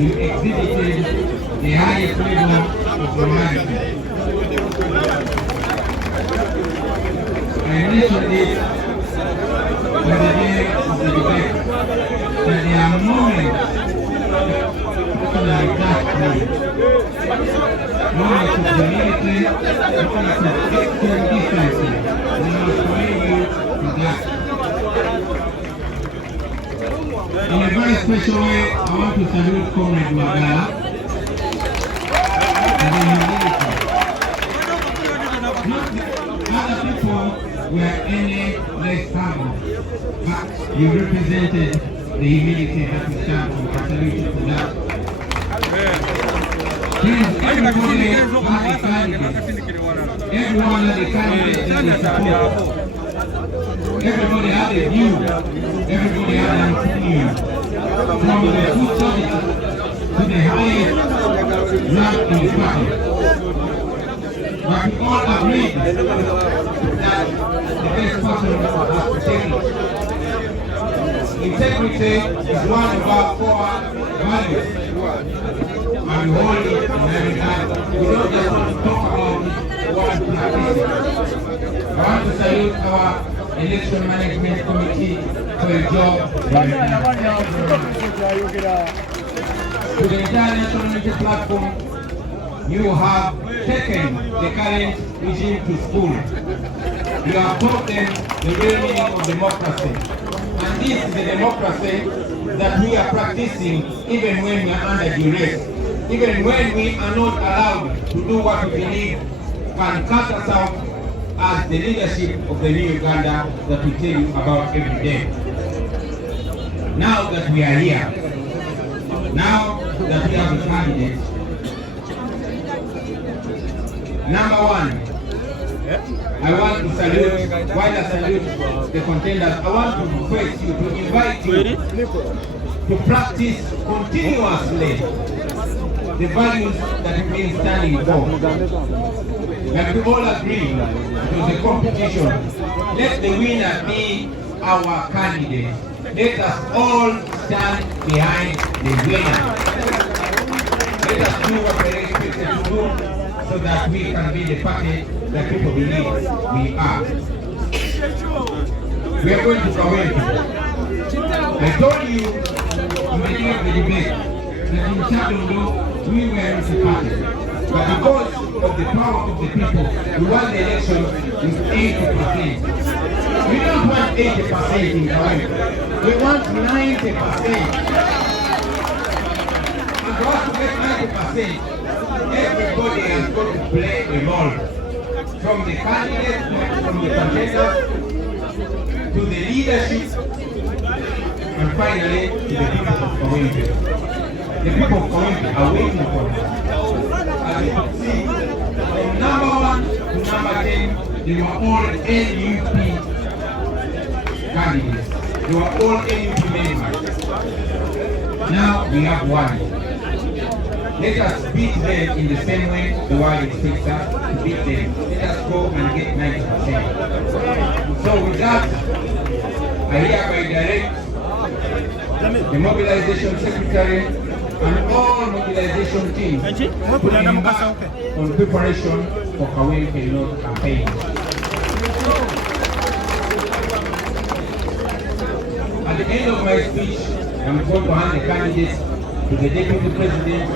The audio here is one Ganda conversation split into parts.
You exhibited the highest level of humanity. I mentioned it on the day of the debate that there are moments like that, moments of humility, moments of extreme decency. We must commend you for that. In a very special way, I want to salute Comrade Wagala and the humility. Other people were any less humble, but you represented the humility that we stand for. I salute you for that. Please, everybody had a candidate. Everyone had a candidate that they support. Everybody had a view. Everybody had an opinion. From the food service to the highest rank in the party. But we all agreed that the best person has to take it. Integrity is one of our core values. And we hold it in every time. We don't just want to talk about it, we want to practice it. I want to salute our Election Management Committee for a job. To the entire National Unity Platform, you have taken the current regime to school. You have taught them the real meaning of democracy. And this is the democracy that we are practicing even when we are under duress, even when we are not allowed to do what we believe can cut us out as the leadership of the new Uganda that we tell you about every day. Now that we are here, now that we have a candidate, number one, I want to salute, while I salute the contenders, I want to request you, to invite you to practice continuously the values that we've been standing for. Like we all agree, it was a competition. Let the winner be our candidate. Let us all stand behind the winner. Let us do what we're expected to do so that we can be the party that people believe we are. We are going to Kawempe. I told you in the beginning of the debate that in Chadondo we were not a party. But because of the power of the people, we won the election with 80%. We don't want 80% in Kawempe. We want 90%. And for us to get 90%, everybody has got to play a role. From the candidates, from the contenders, to the leadership, and finally to the people of Kawempe. The people of Kawempe are waiting for us. As you can see, from number 1 to number 10, they were all NUP candidates. They were all NUP members. Now we have one. Let us beat them in the same way the world expects us to beat them. Let us go and get 90%. So with that, I hereby direct the mobilization secretary and all mobilization teams to embark on preparation for Kawere North campaign. At the end of my speech, I'm going to hand the candidates to the Deputy President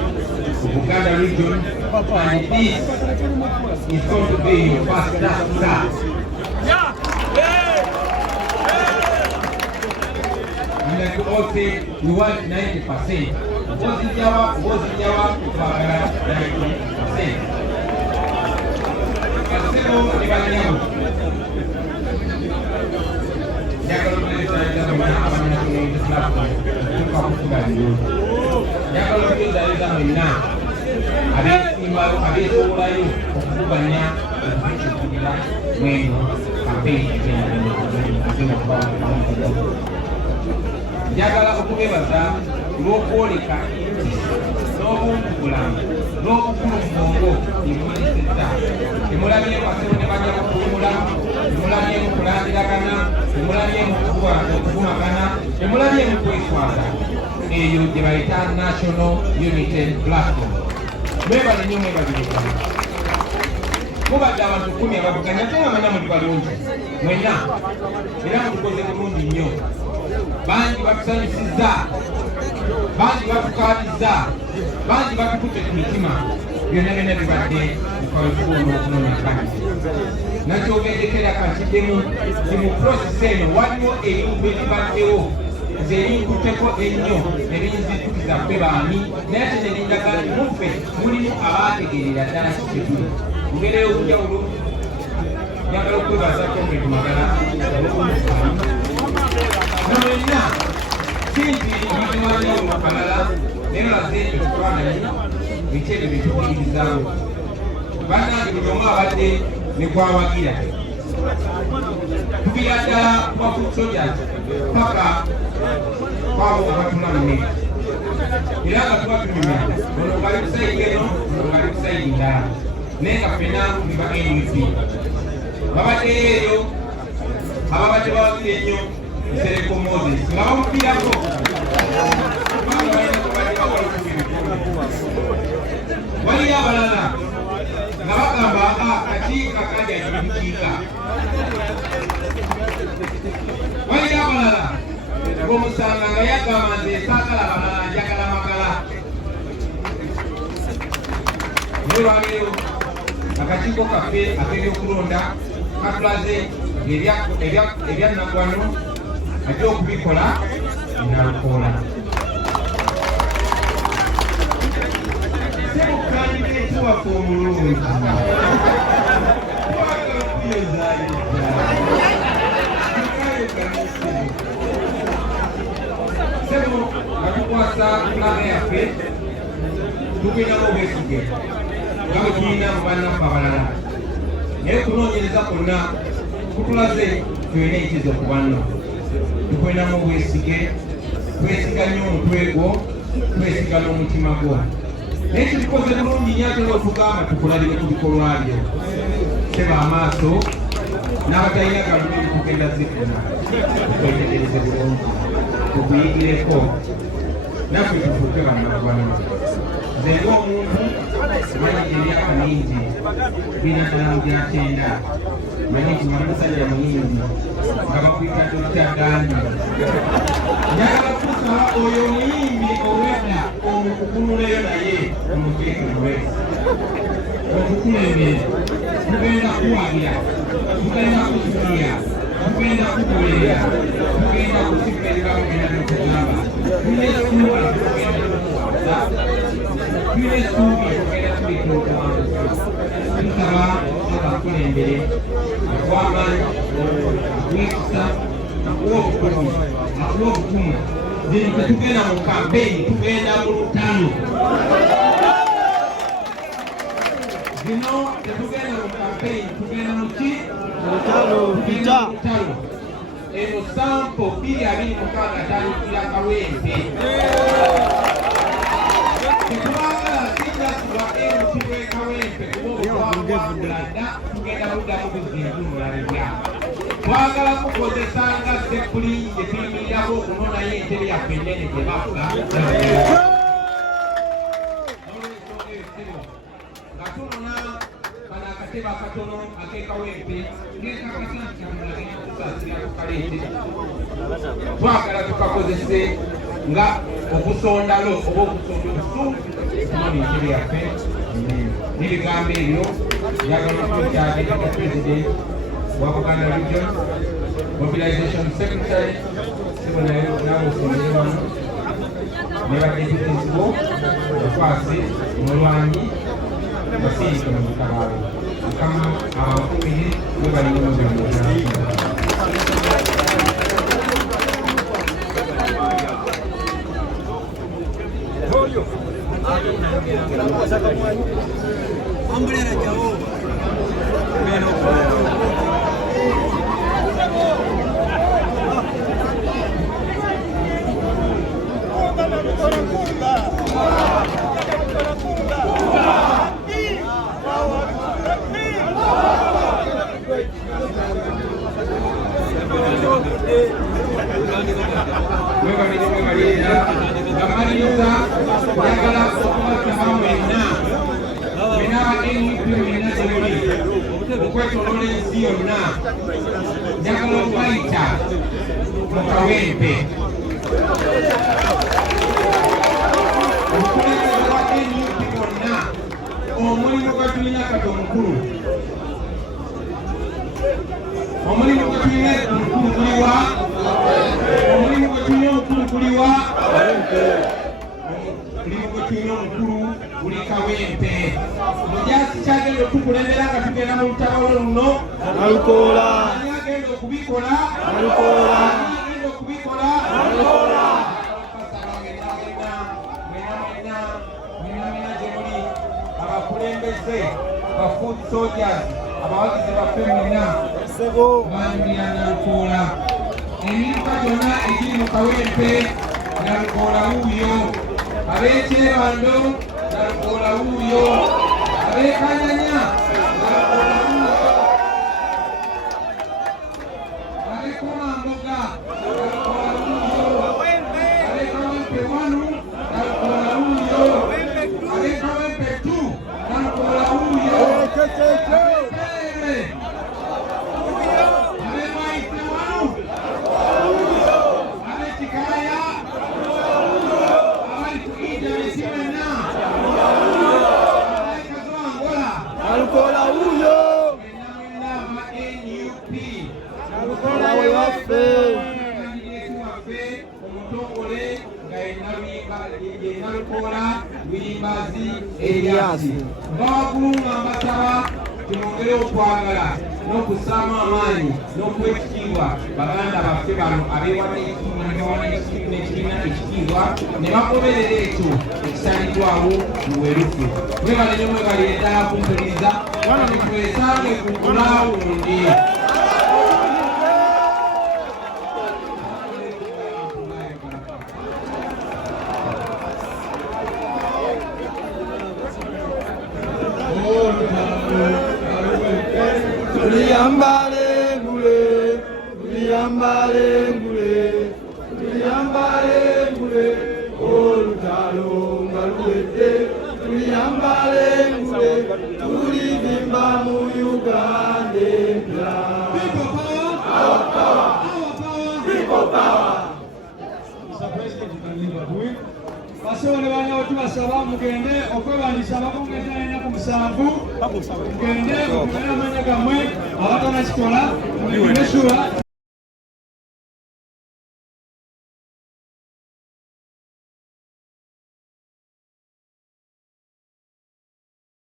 of Uganda region, and this is going to be your first start. And like you all say, we want 90%. Was it Java, Bagara, 90%. Njagala okubebaza lw'okwoleka n'obuntubulamu n'obukulu mu bwongo emumanyisidde. Temulabye basebo ne bajja kutuumula, temulabye mu kulangiragana, temulabye mu okuvumagana, temulabye mu kwetwaza. Eyo gye bayita National Unity Platform. Mwebale nnyo mwebabilika. Mubadde abantu 10 abavuganya ate nga mwenna muli balungi. Mwenna era mutukoze bulungi nnyo. Bangi batusanyusizza, bangi batukaabizza, bangi batukutte ku mitima. Byonna byonna bibadde mukaweefuna okunoonya kandi. Nakyogendekera kati mu prosesi eno waliwo ebintu ebibaddewo nze ebinkutteko ennyo ebinzitukiza ffe baami naye ate ne lindaga nti muffe mulimu abaategeerera ddala kiketuli. Mbeereyo obunjawulo njagala okwebaza Comrade Magala Nolwenna kinti ebitumaliwo mu kalala naye olaze ekifaananyi ekyebyo bye tukkiririzaawo. Bannange buli omu abadde ne kwawagira tugira ddala kuba ku sojazi paka kwabo abatula mu meka era nga tuba tumenya ono ngali kusayidi eno ono ngali kusayidi ndala naye nga ffenna tuliba NUP. Babaddeyo eyo ababadde bawagira ennyo Sereko Moses nga bamupiirako waliyo abalala nga bagamba akakiika kajja kibikiika. Waliyo abalala ng'omusanga nga yagamba nze saagala abalala njagala magala. Naye lwaleero akakiiko kaffe ak'ebyokulonda katulaze ebyannagwano ate okubikola binalukoola. Sebukandideti waffe omulungi twagala okuyozaaliriza sebo nga tukwasa kulanga yaffe tuginamu obwesigye nga bwe tulina mu bannaffe abalala. Naye okunoonyereza kwonna kutulaze tulina ekizo ku banno. Tukwenamu obwesige, twesiga nnyo omutwe gwo, twesiga n'omutima gwo. Naye kitukoze bulungi nnyo ate olw'otugamba tukulalire ku bikolwa byo. Seba amaaso n'abatalina galubindi tugenda zifuna. Tukwetegereze bulungi, tukuyigireko, naffe tufuuke bannagwano. Nze ng'omuntu manyi emyaka mingi, bina ddala mu gya 9. Manyi nti mwana musajja muyingi nga bakuyita Dr. Gandhi. Njagala kusaba oyo omuyimbi olwedda omukukunuleyo naye omuteekewe okukulembere. Tugenda kuwagira, tugenda kutulia, tugenda kugoberera, tugenda kusiberera mugenda n'okugamba. Tulina essuubi tugenda n'okuwaza, tulina essuubi tugenda tuleka okuwanguza. Tusaba abakulembere akwamaanyi, akwekisa, akuwa obukugu, akuwa obukumu. Zino tetugenda mu kampeyini, tugenda mu lutalo. Zino tetugenda mu kampeyini, tugenda mu ki? eno sampo 226 Kawempe. Tekubanga sijjasibwa emukiwe Kawempe kubaokwawangulanda tugenda kuddamu kuzinvunulabya. Twagala kukozesanga sekuli gye tuyimiriramu okunonayo entebe yaffe ennene gye bafuga. Nga tunona kano akatebe akatono ak'Ekawempe ng'ekakasaakikamulagenda okusaasira tukaleete. Twagala tukakozese nga okusondalo oba okusonda obusungu okumanya entebe yaffe. N'ebigambo ebyo byagala okukyagirira President wa Buganda Region Mobilization Secretary Sibonayo n'abosomere wano ne badeputants bo Bakwasi Mulwanyi Basiike mu Mutabaalo. Mukama abakumire bwe balina omulimo Gamaliriza njagala okubasabamu mwenna NUP mwenna gyemuli okwetoloola ensi yonna, njagala okubayita mu Kawempe. Obukulembeze bwa NUP bwonna omulimu gwe tulina kati omukulu, omulimu gwe tulina omukulu guliwa? Omulimu gwe tulina omukulu guliwa? Omulimu gwe tulina omukulu guli Kawempe. Mujaasi kyagenda okutukulembera nga tugenda mu lutabalo luno Nalukoola. Ani agenda okubikola? Nalukoola. Ani agenda okubikola? Nalukoola. Mwena gyemuli abakulembeze ba foot soldiers abawagizi baffe mwenna banyumira Nalukoola. Emiruka gyonna egiri mu Kawempe Nalukoola wuuyo, ab'Ekyebando Nalukoola wuuyo, ab'Ekanyanya Nalukoola wuuyo, ab'Ekomamboga Nalukoola wuuyo, ab'Ekawempe 1 Nalukoola wuuyo, ab'Ekawempe 2 Nalukoola wuuyo, Bakulunga mbasaba tumwongere okwagala n'okussaamu amaanyi n'okwekitiibwa baganda baffe bano abeewana n'ekibiina ekitiibwa ne bagoberera ekyo ekisaliddwawo mu werufu. Mwebalire mwebalire ddala kumpuliriza twesange ku Gulaawundi. Tuliyambale ngule, tuliyambale ngule, tuliyambale ngule, olutalo nga luwedde. Tuliyambale ngule, tulivimba mu Uganda empya. People power, our power, our power, people power. Mr. President, you can leave us with. Basole banya otubasaba mugende okwebandiisa ababongeza ennaku 7 mugende okugenda amanya gammwe abatanakikola mugende shuwa